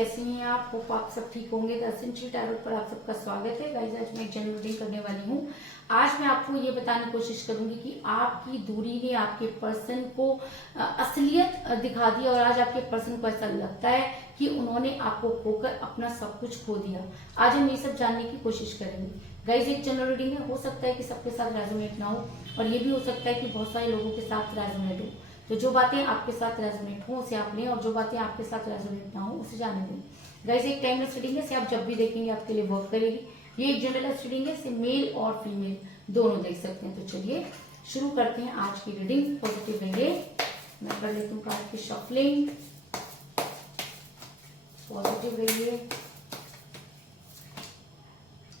कैसी हैं आप? होप आप सब ठीक होंगे। द एसेंशियल टैरोट पर आप सबका स्वागत है। गाइस, आज मैं एक जनरल रीडिंग करने वाली हूँ। आज मैं आपको ये बताने की कोशिश करूंगी कि आपकी दूरी ने आपके पर्सन को असलियत दिखा दी और आज आपके पर्सन को ऐसा लगता है कि उन्होंने आपको खोकर अपना सब कुछ खो दिया। आज हम ये सब जानने की कोशिश करेंगे। गाइस, एक जनरल रीडिंग है, हो सकता है कि सबके साथ रेजोनेट ना हो और ये भी हो सकता है कि बहुत सारे लोगों के साथ रेजोनेट हो। तो जो बातें आपके साथ रेजोनेट हो उसे आप लें और जो बातें आपके साथ रेजोनेट ना हो उसे जाने दें। गाइस, एक टाइमलेस रीडिंग है, इसे आप जब भी देखेंगे आपके लिए वर्क करेगी। ये एक जनरलेस रीडिंग है, इसे मेल और फीमेल दोनों देख सकते हैं। तो चलिए शुरू करते हैं आज की रीडिंग। पॉजिटिव रहिए। मैं कर लेती हूँ कार्ड की शफलिंग। पॉजिटिव रहिए।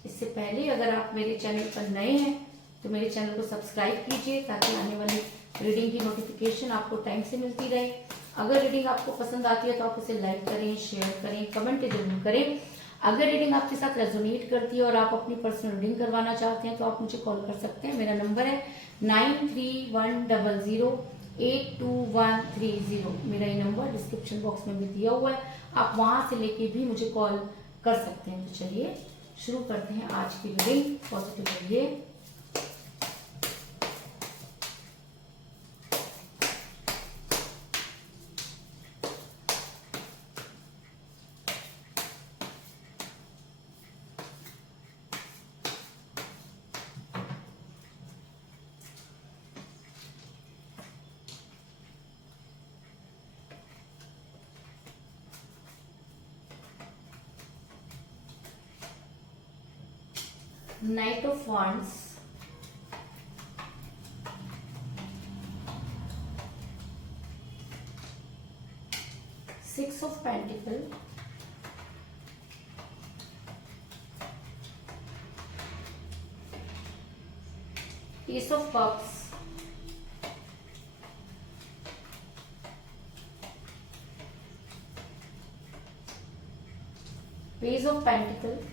इससे पहले अगर आप मेरे चैनल पर नए हैं तो मेरे चैनल को सब्सक्राइब कीजिए ताकि आने वाली रीडिंग की नोटिफिकेशन आपको टाइम से मिलती रहे। अगर रीडिंग आपको पसंद आती है तो आप उसे लाइक करें, शेयर करें, कमेंट जरूर करें। अगर रीडिंग आपके साथ रेजोनेट करती है और आप अपनी पर्सनल रीडिंग करवाना चाहते हैं तो आप मुझे कॉल कर सकते हैं। मेरा नंबर है 9310082130। मेरा ये नंबर डिस्क्रिप्शन बॉक्स में भी दिया हुआ है, आप वहां से लेके भी मुझे कॉल कर सकते हैं। तो चलिए शुरू करते हैं आज की रीडिंग। पॉजिटिव रहिए। Knight of Wands, Six of Pentacles, Ace of Cups, Page of Pentacles,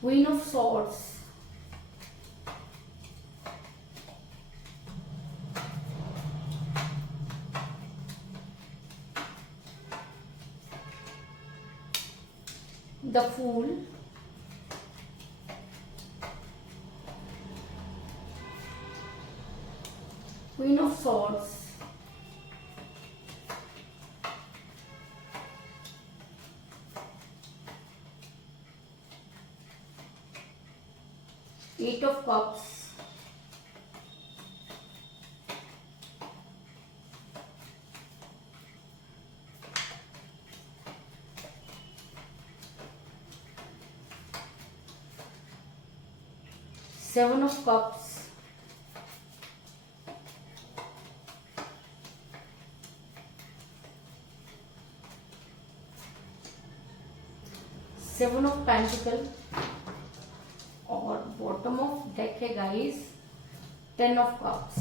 Queen of Swords, the Fool, Queen of Swords, Eight of Cups, Seven of Cups, Seven of Pentacles और bottom of deck है guys 10 of cups.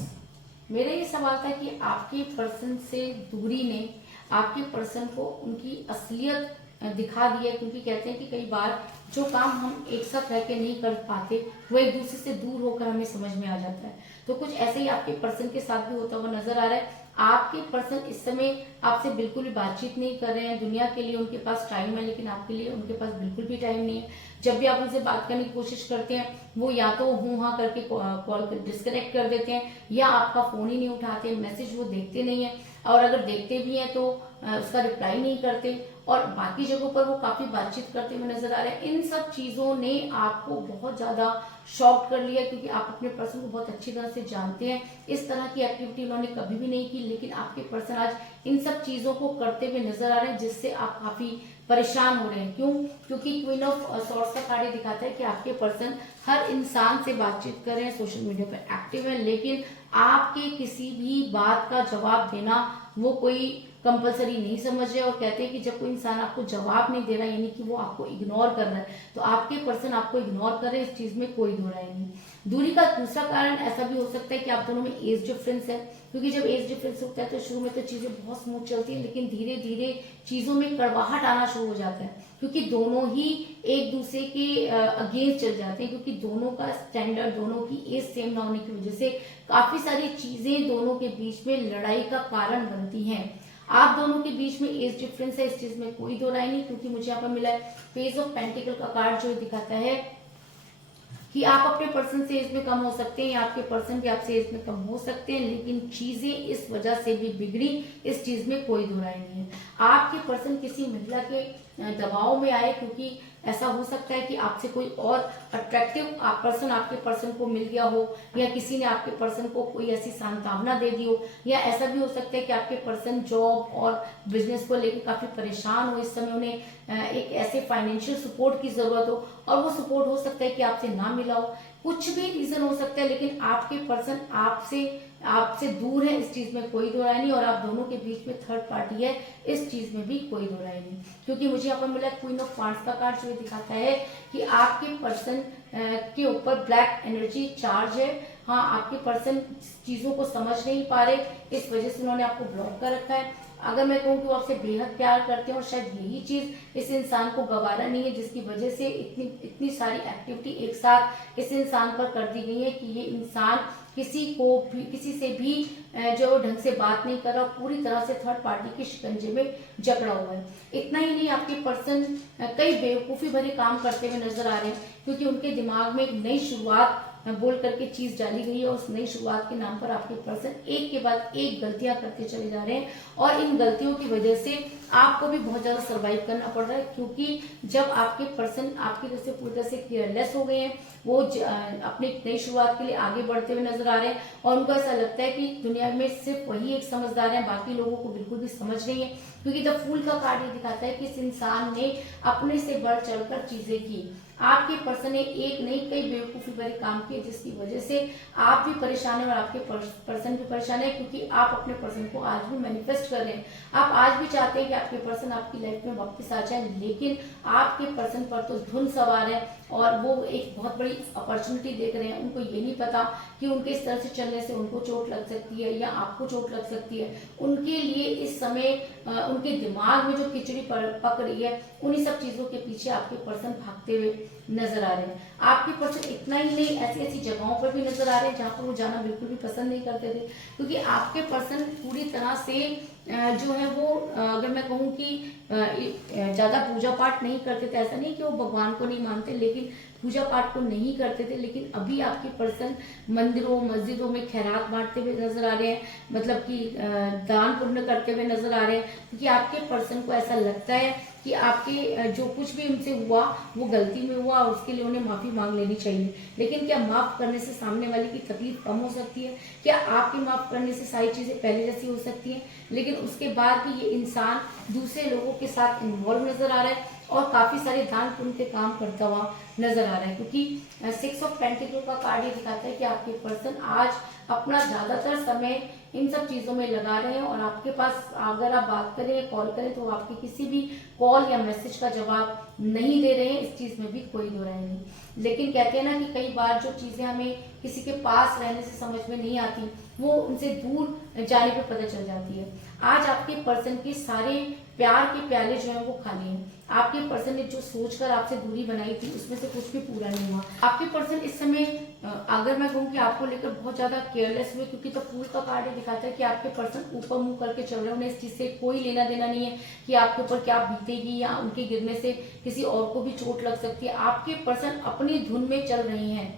मेरा ये सवाल था कि आपके person से दूरी ने आपके पर्सन को उनकी असलियत दिखा दी है, क्योंकि कहते हैं कि कई बार जो काम हम एक साथ रह के नहीं कर पाते वो एक दूसरे से दूर होकर हमें समझ में आ जाता है। तो कुछ ऐसे ही आपके पर्सन के साथ भी होता हुआ नजर आ रहा है। आपके पर्सन इस समय आपसे बिल्कुल भी बातचीत नहीं कर रहे हैं। दुनिया के लिए उनके पास टाइम है लेकिन आपके लिए उनके पास बिल्कुल भी टाइम नहीं है। जब भी आप उनसे बात करने की कोशिश करते हैं वो या तो हूं हाँ करके कॉल डिस्कनेक्ट कर देते हैं या आपका फोन ही नहीं उठाते, मैसेज वो देखते नहीं है और अगर देखते भी हैं तो उसका रिप्लाई नहीं करते और बाकी जगहों पर वो काफी बातचीत करते हुए नजर आ रहे हैं। इन सब चीजों ने आपको बहुत ज्यादा शॉक कर लिया क्योंकि आप अपने पर्सन को बहुत अच्छी तरह से जानते हैं। इस तरह की एक्टिविटी उन्होंने कभी भी नहीं की, लेकिन आपके पर्सन आज इन सब चीजों को करते हुए नजर आ रहे हैं जिससे आप काफी परेशान हो रहे हैं। क्यों? क्योंकि क्वीन ऑफ सॉर्ड्स का कार्ड दिखाता है कि आपके पर्सन हर इंसान से बातचीत कर रहे हैं, सोशल मीडिया पर एक्टिव है, लेकिन आपके किसी भी बात का जवाब देना वो कोई कंपलसरी नहीं समझ रहे और कहते हैं कि जब कोई इंसान आपको जवाब नहीं दे रहा यानी कि वो आपको इग्नोर कर रहा है, तो आपके पर्सन आपको इग्नोर कर रहे हैं, इस चीज में कोई दो राय नहीं। दूरी का दूसरा कारण ऐसा भी हो सकता है कि आप दोनों में एज डिफरेंस है, क्योंकि जब एज डिफरेंस होता है तो शुरू में तो चीजें बहुत स्मूथ चलती है, लेकिन धीरे धीरे चीजों में कड़वाहट आना शुरू हो जाता है, क्योंकि दोनों ही एक दूसरे के अगेंस्ट चल जाते हैं, क्योंकि दोनों का स्टैंडर्ड, दोनों की एज सेम ना होने की वजह से काफी सारी चीजें दोनों के बीच में लड़ाई का कारण बनती हैं। आप दोनों के बीच में एज डिफरेंस है, इस चीज में कोई दो राय नहीं, क्योंकि मुझे यहाँ पर मिला है पेज ऑफ पेंटिकल का कार्ड जो दिखाता है कि आप अपने पर्सन से एज में कम हो सकते हैं या आपके पर्सन भी आपसे एज में कम हो सकते हैं, लेकिन चीजें इस वजह से भी बिगड़ी, इस चीज में कोई दो राय नहीं है। आपके पर्सन किसी महिला के दबाव में आए, क्योंकि ऐसा हो सकता है कि आपसे कोई और अट्रैक्टिव पर्सन आपके पर्सन को मिल गया हो, या किसी ने आपके पर्सन को कोई ऐसी सांत्वना दे दी हो, या ऐसा भी हो सकता है कि आपके पर्सन जॉब और बिजनेस को लेकर काफी परेशान हो, इस समय उन्हें एक ऐसे फाइनेंशियल सपोर्ट की जरूरत हो और वो सपोर्ट हो सकता है कि आपसे ना मिला हो, कुछ भी रीजन हो सकता है, लेकिन आपके पर्सन आपसे दूर है, इस चीज में कोई दो राय नहीं, और आप दोनों के बीच में थर्ड पार्टी है, इस चीज में भी कोई दो राय नहीं। क्योंकि मुझे यहाँ पर मिला क्वीन ऑफ वांड्स का कार्ड जो दिखाता है कि आपके पर्सन के ऊपर ब्लैक एनर्जी चार्ज है। हाँ, आपके पर्सन चीजों को समझ नहीं पा रहे, इस वजह से उन्होंने आपको ब्लॉक कर रखा है। अगर मैं कहूँ कि वो आपसे बेहद प्यार करते हैं और शायद यही चीज इस इंसान को गवारा नहीं है, जिसकी वजह से इतनी सारी एक्टिविटी एक साथ इस इंसान पर कर दी गई है कि ये इंसान किसी से भी जो ढंग से बात नहीं कर रहा, पूरी तरह से थर्ड पार्टी के शिकंजे में जकड़ा हुआ है। इतना ही नहीं, आपके पर्सन कई बेवकूफी भरे काम करते हुए नजर आ रहे हैं, क्योंकि उनके दिमाग में एक नई शुरुआत बोल करके चीज डाली गई है। उस नई शुरुआत के नाम पर आपके पर्सन एक के बाद एक गलतियां करते चले जा रहे हैं, और इन गलतियों की वजह से आपको भी बहुत ज्यादा सरवाइव करना पड़ रहा है, क्योंकि जब आपके पर्सन आपकी तरफ से पूरी तरह से केयरलेस हो गए हैं, वो अपनी नई शुरुआत के लिए आगे बढ़ते हुए नजर आ रहे हैं, और उनको ऐसा लगता है कि दुनिया में सिर्फ वही एक समझदार है, बाकी लोगों को बिल्कुल भी समझ नहीं है। क्योंकि द फूल का कार्ड ये दिखाता है कि इस इंसान ने अपने से बढ़ चढ़कर चीजें की। आपके पर्सन ने एक नहीं कई बेवकूफी भरे काम किए, जिसकी वजह से आप भी परेशान है और आपके पर्सन भी परेशान है, क्योंकि आप अपने पर्सन को आज भी मैनिफेस्ट कर रहे हैं। आप आज भी चाहते हैं कि आपके पर्सन आपकी लाइफ में वापस आ जाए, लेकिन आपके पर्सन पर तो धुन सवार है और वो एक बहुत बड़ी अपॉर्चुनिटी देख रहे हैं। उनको ये नहीं पता कि उनके इस तरह से चलने से उनको चोट लग सकती है या आपको चोट लग सकती है। उनके लिए इस समय उनके दिमाग में जो खिचड़ी पक रही है, उन्हीं सब चीजों के पीछे आपके पर्सन भागते हुए नजर आ रहे हैं। आपके पर्सन इतना ही नहीं, ऐसी ऐसी जगहों पर भी नजर आ रहे हैं जहां पर वो जाना बिल्कुल भी पसंद नहीं करते थे, क्योंकि आपके पर्सन पूरी तरह से जो है वो अगर मैं कहूँ कि ज्यादा पूजा पाठ नहीं करते थे। ऐसा नहीं कि वो भगवान को नहीं मानते, लेकिन पूजा पाठ को नहीं करते थे, लेकिन अभी आपके पर्सन मंदिरों मस्जिदों में खैरात बांटते हुए नजर आ रहे हैं, मतलब कि दान पुण्य करते हुए नजर आ रहे हैं, क्योंकि आपके पर्सन को ऐसा लगता है कि आपके जो कुछ भी उनसे हुआ वो गलती में हुआ और उसके लिए उन्हें माफी मांग लेनी चाहिए। लेकिन क्या माफ करने से सामने वाले की तकलीफ कम हो सकती है? क्या आपके माफ करने से सारी चीजें पहले जैसी हो सकती हैं? लेकिन उसके बाद भी ये इंसान दूसरे लोगों के साथ इन्वॉल्व नजर आ रहा है और काफी सारे दान पुण्य के काम करता हुआ नजर आ रहा है, क्योंकि 6 ऑफ पेंटिकल का कार्ड ये दिखाता है कि आपके पर्सन आज अपना ज्यादातर समय इन सब चीजों में लगा रहे हैं, और आपके पास अगर आप बात करें कॉल करें तो आपके किसी भी कॉल या मैसेज का जवाब नहीं दे रहे हैं, इस चीज में भी कोई दो राय नहीं। लेकिन कहते हैं ना कि कई बार जो चीजें हमें किसी के पास रहने से समझ में नहीं आती, वो उनसे दूर जाने पे पता चल जाती है। आज आपके पर्सन के सारे प्यार के प्याले जो है वो खाली हैं। आपके पर्सन ने जो सोचकर आपसे दूरी बनाई थी उसमें से कुछ भी पूरा नहीं हुआ। आपके पर्सन इस समय अगर मैं कहूँ कि आपको लेकर बहुत ज्यादा केयरलेस हुए, क्योंकि तो फूल का कार्ड दिखाता है कि आपके पर्सन ऊपर मुंह करके चल रहे हैं, उन्हें इस चीज से कोई लेना देना नहीं है कि आपके ऊपर क्या बीतेगी या उनके गिरने से किसी और को भी चोट लग सकती है। आपके पर्सन अपनी धुन में चल रहे हैं,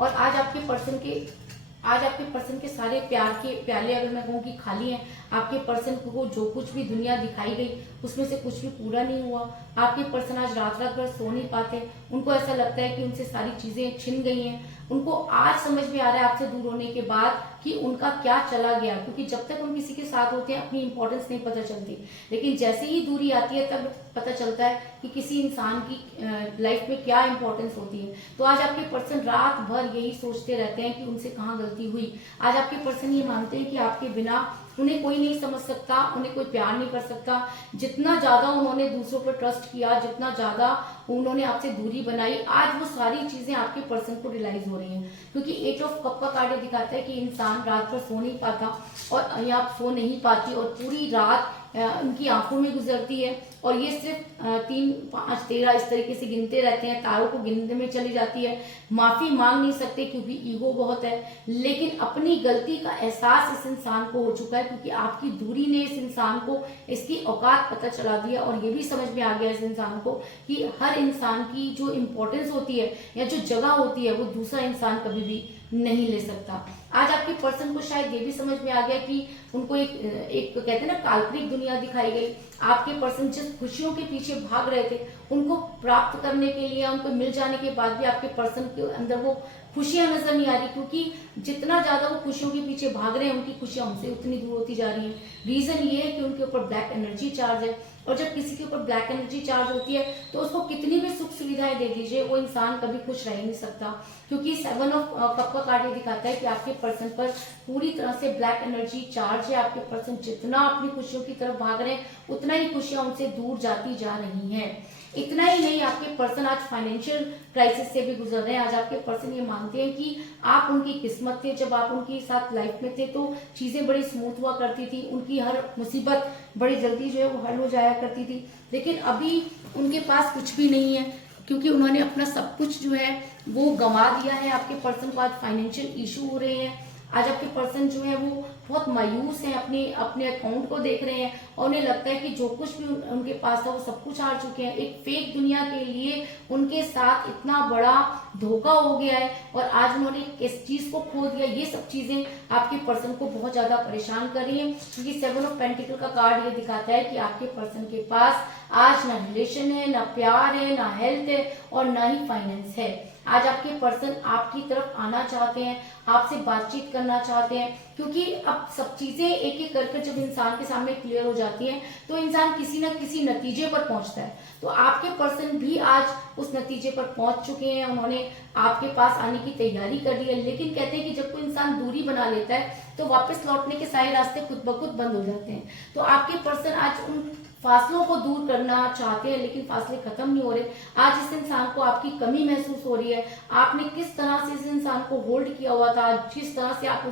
और आज आपके पर्सन के सारे प्यार के प्याले अगर मैं कहूँ कि खाली हैं। आपके पर्सन को जो कुछ भी दुनिया दिखाई गई उसमें से कुछ भी पूरा नहीं हुआ। आपके पर्सन आज रात रात भर सो नहीं पाते, उनको ऐसा लगता है कि उनसे सारी चीजें छिन गई हैं। उनको आज समझ में आ रहा है आपसे दूर होने के बाद कि उनका क्या चला गया, क्योंकि जब तक हम किसी के साथ होते हैं अपनी इंपॉर्टेंस नहीं पता चलती, लेकिन जैसे ही दूरी आती है तब पता चलता है कि किसी इंसान की लाइफ में क्या इंपॉर्टेंस होती है। तो आज आपके पर्सन रात भर यही सोचते रहते हैं कि उनसे कहाँ गलती हुई। आज आपके पर्सन ये मानते हैं कि आपके बिना उन्हें कोई नहीं समझ सकता, उन्हें कोई प्यार नहीं कर सकता। जितना ज्यादा उन्होंने दूसरों पर ट्रस्ट किया, जितना ज्यादा उन्होंने आपसे दूरी बनाई, आज वो सारी चीजें आपके पर्सन को रियलाइज हो रही हैं। क्योंकि 8 ऑफ कप का कार्ड दिखाता है कि इंसान रात भर सो नहीं पाता और या सो नहीं पाती और पूरी रात उनकी आंखों में गुजरती है, और ये सिर्फ 3, 5, 13 इस तरीके से गिनते रहते हैं, तारों को गिनने में चली जाती है। माफी मांग नहीं सकते क्योंकि ईगो बहुत है, लेकिन अपनी गलती का एहसास इस इंसान को हो चुका है, क्योंकि आपकी दूरी ने इस इंसान को इसकी औकात पता चला दिया, और ये भी समझ में आ गया इस इंसान को कि हर इंसान की जो इम्पोर्टेंस होती है या जो जगह होती है वो दूसरा इंसान कभी भी नहीं ले सकता। आज आपके पर्सन को शायद ये भी समझ में आ गया कि उनको एक कहते हैं ना काल्पनिक दुनिया दिखाई गई। आपके पर्सन जिस खुशियों के पीछे भाग रहे थे उनको प्राप्त करने के लिए, उनको मिल जाने के बाद भी आपके पर्सन के अंदर वो खुशियां नजर नहीं आ रही, क्योंकि जितना ज्यादा वो खुशियों के पीछे भाग रहे हैं उनकी खुशियां उनसे उतनी दूर होती जा रही हैं। रीजन ये है कि उनके ऊपर ब्लैक एनर्जी चार्ज है, और जब किसी के ऊपर ब्लैक एनर्जी चार्ज होती है तो उसको कितनी भी सुख सुविधाएं दे दीजिए वो इंसान कभी खुश रह नहीं सकता। क्योंकि 7 ऑफ कप का कार्ड ये दिखाता है कि आपके पर्सन पर पूरी तरह से ब्लैक एनर्जी चार्ज है। आपके पर्सन जितना अपनी खुशियों की तरफ भाग रहे हैं उतना ही खुशियां उनसे दूर जाती जा रही हैं। इतना ही नहीं, आपके पर्सन आज फाइनेंशियल क्राइसिस से भी गुजर रहे हैं। आज आपके पर्सन ये मानते हैं कि आप उनकी किस्मत थे, जब आप उनके साथ लाइफ में थे तो चीजें बड़ी स्मूथ हुआ करती थी, उनकी हर मुसीबत बड़ी जल्दी जो है वो हल हो जाया करती थी। लेकिन अभी उनके पास कुछ भी नहीं है, क्योंकि उन्होंने अपना सब कुछ जो है वो गंवा दिया है। आपके पर्सन को आज फाइनेंशियल इशू हो रहे हैं। आज आपके पर्सन जो है वो बहुत मायूस हैं, अपने अकाउंट को देख रहे हैं और उन्हें लगता है कि जो कुछ भी उनके पास था वो सब कुछ हार चुके हैं। एक फेक दुनिया के लिए उनके साथ इतना बड़ा धोखा हो गया है और आज उन्होंने किस चीज को खो दिया। ये सब चीजें आपके पर्सन को बहुत ज्यादा परेशान कर रही है, क्योंकि 7 ऑफ पेंटिकल का कार्ड ये दिखाता है कि आपके पर्सन के पास आज ना रिलेशन है, ना प्यार है, ना हेल्थ है और ना ही फाइनेंस है। आज आपके पर्सन आपकी तरफ आना चाहते हैं, आपसे बातचीत करना चाहते हैं, क्योंकि अब सब चीजें एक एक करके जब इंसान के सामने क्लियर हो जाती हैं तो इंसान किसी न किसी नतीजे पर पहुंचता है। तो आपके पर्सन भी आज उस नतीजे पर पहुंच चुके हैं, उन्होंने आपके पास आने की तैयारी कर ली है। लेकिन कहते हैं कि जब कोई इंसान दूरी बना लेता है तो वापस लौटने के सारे रास्ते खुद ब खुद बंद हो जाते हैं। तो आपके पर्सन आज उन फासलों को दूर करना चाहते हैं, लेकिन फासले खत्म नहीं हो रहे। आज इस इंसान को आपकी कमी महसूस हो रही है। आपने किस तरह से इस इंसान को होल्ड किया हुआ था, जिस तरह से आप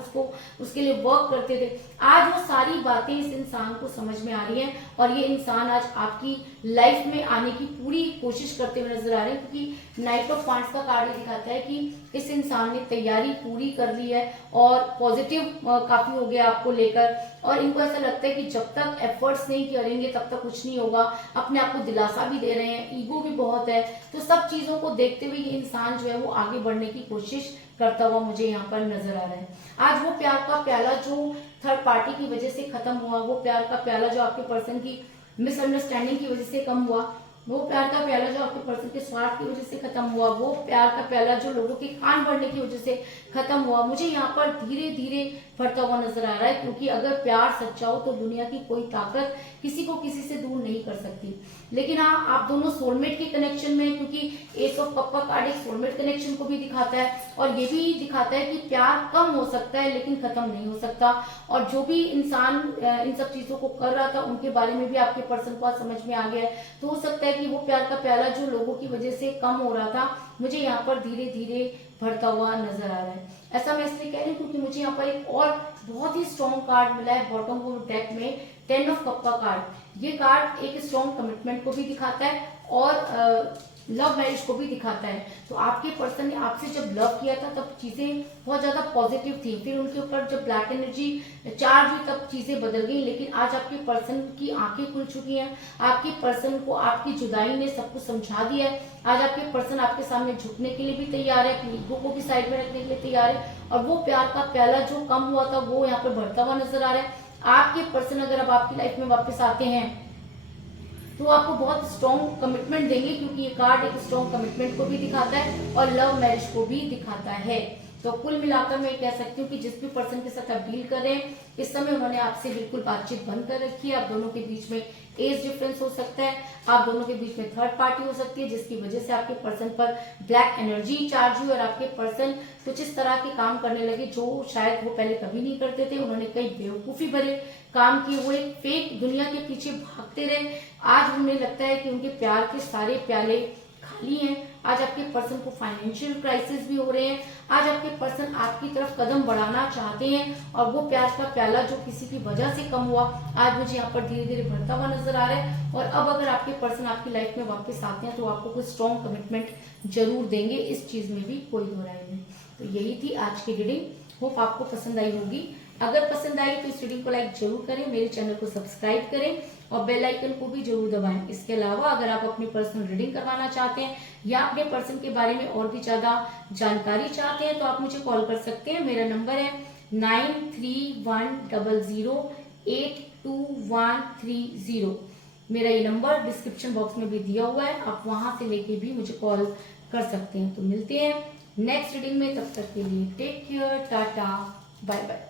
उसके लिए वर्क करते थे, आज वो सारी बातें इस इंसान को समझ में आ रही हैं और ये इंसान आज आपकी लाइफ में आने की पूरी कोशिश करते हुए नजर आ रहे हैं। क्योंकि नाइट ऑफ वांड्स का कार्ड दिखाता है कि इस इंसान ने तैयारी पूरी कर ली है और पॉजिटिव काफी हो गया आपको लेकर, और इनको ऐसा लगता है कि जब तक एफर्ट्स नहीं करेंगे तब तक कुछ नहीं होगा। अपने आप को दिलासा भी दे रहे हैं, ईगो भी बहुत है। तो सब चीजों को देखते हुए ये इंसान जो है वो आगे बढ़ने की कोशिश करता हुआ मुझे यहाँ पर नजर आ रहा है। आज वो प्यार का प्याला जो थर्ड पार्टी की वजह से खत्म हुआ, वो प्यार का प्याला जो आपके पर्सन की मिसअंडरस्टैंडिंग की वजह से कम हुआ, वो प्यार का प्याला जो आपके पर्सन के स्वार्थ की वजह से खत्म हुआ, वो प्यार का प्याला जो लोगों के कान भरने की वजह से खत्म हुआ, मुझे यहाँ पर धीरे धीरे भरता हुआ नजर आ रहा है। क्योंकि अगर प्यार सच्चा हो तो दुनिया की कोई ताकत किसी को किसी से दूर नहीं कर सकती। लेकिन हाँ, आप दोनों सोलमेट के कनेक्शन में, क्योंकि एस ऑफ कप का कार्ड एक सोलमेट कनेक्शन को भी दिखाता है और ये भी दिखाता है कि प्यार कम हो सकता है लेकिन खत्म नहीं हो सकता। और जो भी इंसान इन सब चीजों को कर रहा था उनके बारे में भी आपके पर्सन को आज समझ में आ गया है। तो हो सकता है कि वो प्यार का प्याला जो लोगों की वजह से कम हो रहा था, मुझे यहाँ पर धीरे धीरे भरता हुआ नजर आ रहा है। ऐसा मैं इसलिए कह रही हूँ क्योंकि मुझे यहाँ पर एक और बहुत ही स्ट्रॉन्ग कार्ड मिला है बॉटम ऑफ डेक में, 10 ऑफ कप का कार्ड। ये कार्ड एक स्ट्रॉन्ग कमिटमेंट को भी दिखाता है और लव मैरिज को भी दिखाता है। तो आपके पर्सन ने आपसे जब लव किया था तब चीजें बहुत ज्यादा पॉजिटिव थी, फिर उनके ऊपर जब ब्लैक एनर्जी चार्ज हुई तब चीजें बदल गई। लेकिन आज आपके पर्सन की आंखें खुल चुकी हैं, आपके पर्सन को आपकी जुदाई ने सब कुछ समझा दिया है। आज आपके पर्सन आपके सामने झुकने के लिए भी तैयार है, अपनी ईगो को भी साइड में रखने के लिए तैयार है, और वो प्यार का प्याला जो कम हुआ था वो यहाँ पर भरता हुआ नजर आ रहा है। आपके पर्सन अगर अब आपकी लाइफ में वापस आते हैं तो आपको बहुत स्ट्रॉन्ग कमिटमेंट देंगे, क्योंकि ये कार्ड एक स्ट्रॉन्ग कमिटमेंट को भी दिखाता है और लव मैरिज को भी दिखाता है। तो कुल मिलाकर मैं कह सकती हूँ कि जिस भी पर्सन के साथ आप डील कर रहे हैं इस समय उन्होंने आपसे बिल्कुल बातचीत बंद कर रखी है। आप दोनों के बीच में एज डिफरेंस हो सकता है, आप दोनों के बीच में थर्ड पार्टी हो सकती है, जिसकी वजह से आपके पर्सन पर ब्लैक एनर्जी चार्ज हुई और आपके पर्सन कुछ इस तरह के काम करने लगे जो शायद वो पहले कभी नहीं करते थे। उन्होंने कई बेवकूफी भरे काम किए, वो एक फेक दुनिया के पीछे भागते रहे। आज उन्हें लगता है कि उनके प्यार के सारे प्याले खाली हैं। आज आपके पर्सन को फाइनेंशियल क्राइसिस भी हो रहे हैं। आज आपके पर्सन आपकी तरफ कदम बढ़ाना चाहते हैं और वो प्यार का प्याला जो किसी की वजह से कम हुआ आज मुझे यहाँ पर धीरे धीरे बढ़ता हुआ नजर आ रहा है। और अब अगर आपके पर्सन आपकी लाइफ में वापस आते हैं तो आपको कोई स्ट्रॉन्ग कमिटमेंट जरूर देंगे, इस चीज में भी कोई दो राय नहीं। तो यही थी आज की रीडिंग, होप आपको पसंद आई होगी। अगर पसंद आई तो इस वीडियो को लाइक जरूर करें, मेरे चैनल को सब्सक्राइब करें और बेल आइकन को भी जरूर दबाएं। इसके अलावा अगर आप अपनी पर्सनल रीडिंग करवाना चाहते हैं या अपने पर्सन के बारे में और भी ज्यादा जानकारी चाहते हैं तो आप मुझे कॉल कर सकते हैं। मेरा नंबर है 9310082130। मेरा ये नंबर डिस्क्रिप्शन बॉक्स में भी दिया हुआ है, आप वहां से लेके भी मुझे कॉल कर सकते हैं। तो मिलते हैं नेक्स्ट रीडिंग में, तब तक के लिए take care, tata, bye bye.